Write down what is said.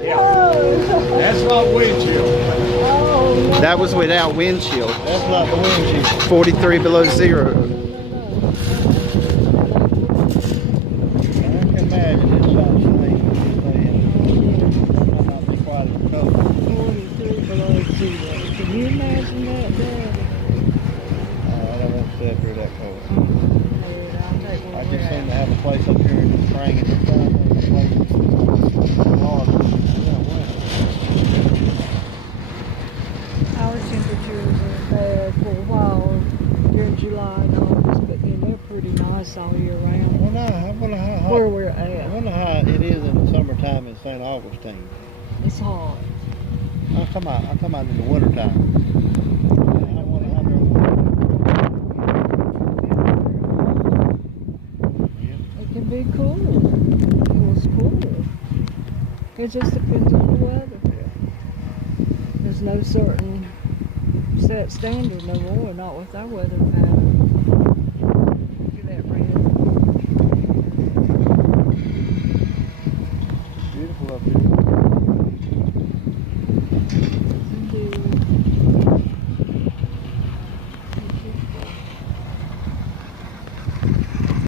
Yeah. That's not wind chill. Oh, That was without wind chill. That's not the wind chill. 43 below zero. I can imagine it's about the same. That might not be quite as cold. 43 below zero. Can you imagine that, Dad? I don't want to stay up here that cold. I I just seem to have a place up here in the spring and the summer and a place hard. Our temperatures are bad for a while during July and August, but then they're pretty nice all year round. Well, now, I wonder how hot. Where we're I at, wonder how it is in the summertime in St. Augustine. it's hot. I'm talking about in the wintertime. I wonder how they're. It can be cool. It was cool. It just depends on the weather. There's no certain set standard no more, not with our weather pattern.